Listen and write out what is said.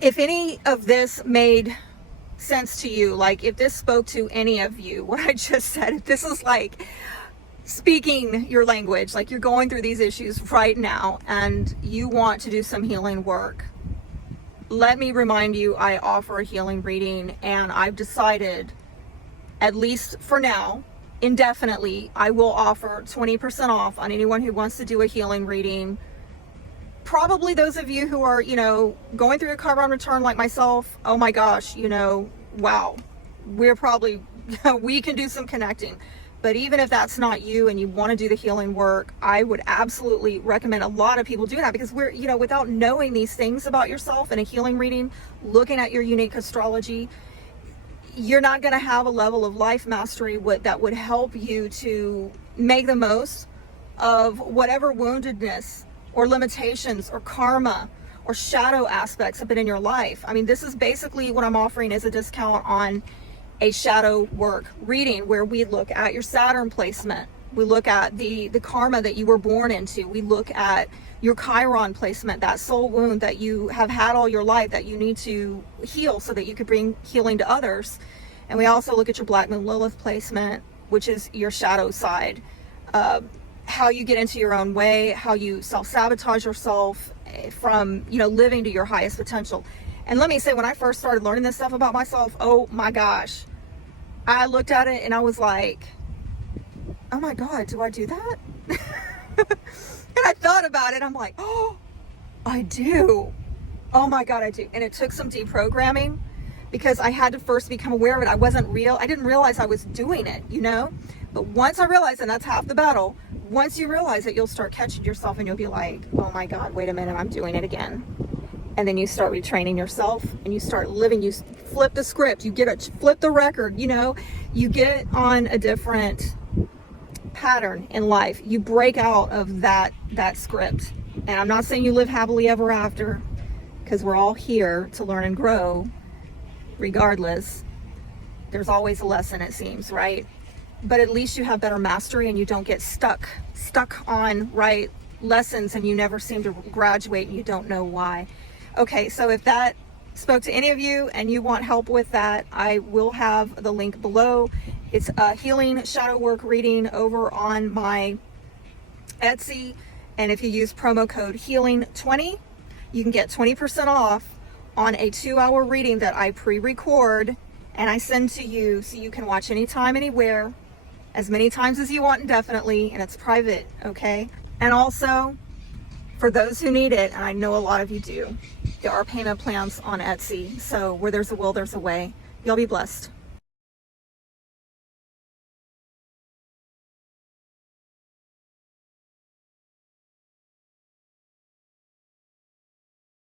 If any of this made sense to you, like if this spoke to any of you, what I just said, if this is like speaking your language, like you're going through these issues right now and you want to do some healing work, let me remind you, I offer a healing reading, and I've decided, at least for now, indefinitely, I will offer 20% off on anyone who wants to do a healing reading. Probably those of you who are, going through a Chiron return like myself, oh my gosh, wow, we're probably, we can do some connecting. But even if that's not you and you want to do the healing work, I would absolutely recommend a lot of people do that, because we're, without knowing these things about yourself in a healing reading, looking at your unique astrology, you're not going to have a level of life mastery that would help you to make the most of whatever woundedness or limitations or karma or shadow aspects have been in your life. I mean, this is basically what I'm offering as a discount on a shadow work reading, where we look at your Saturn placement. We look at the karma that you were born into. We look at your Chiron placement, that soul wound that you have had all your life that you need to heal so that you could bring healing to others. And we also look at your Black Moon Lilith placement, which is your shadow side. How you get into your own way, how you self-sabotage yourself from, living to your highest potential. And let me say, when I first started learning this stuff about myself, oh my gosh, I looked at it and I was like, oh my God, do I do that? And I thought about it. I'm like, oh, I do. Oh my God, I do. And it took some deprogramming, because I had to first become aware of it. I didn't realize I was doing it, But once I realized, and that's half the battle, once you realize it, you'll start catching yourself and you'll be like, oh my God, wait a minute, I'm doing it again. And then you start retraining yourself and you start living, you flip the script, flip the record, you get on a different pattern in life. You break out of that script. And I'm not saying you live happily ever after, because we're all here to learn and grow regardless. There's always a lesson, it seems, right? But at least you have better mastery and you don't get stuck on lessons and you never seem to graduate and you don't know why. Okay, so if that spoke to any of you and you want help with that, I will have the link below. It's a healing shadow work reading over on my Etsy. And if you use promo code HEALING20, you can get 20% off on a 2-hour reading that I pre-record and I send to you so you can watch anytime, anywhere, as many times as you want indefinitely, and it's private, okay? And also, for those who need it, and I know a lot of you do, there are payment plans on Etsy. So where there's a will, there's a way. Y'all be blessed.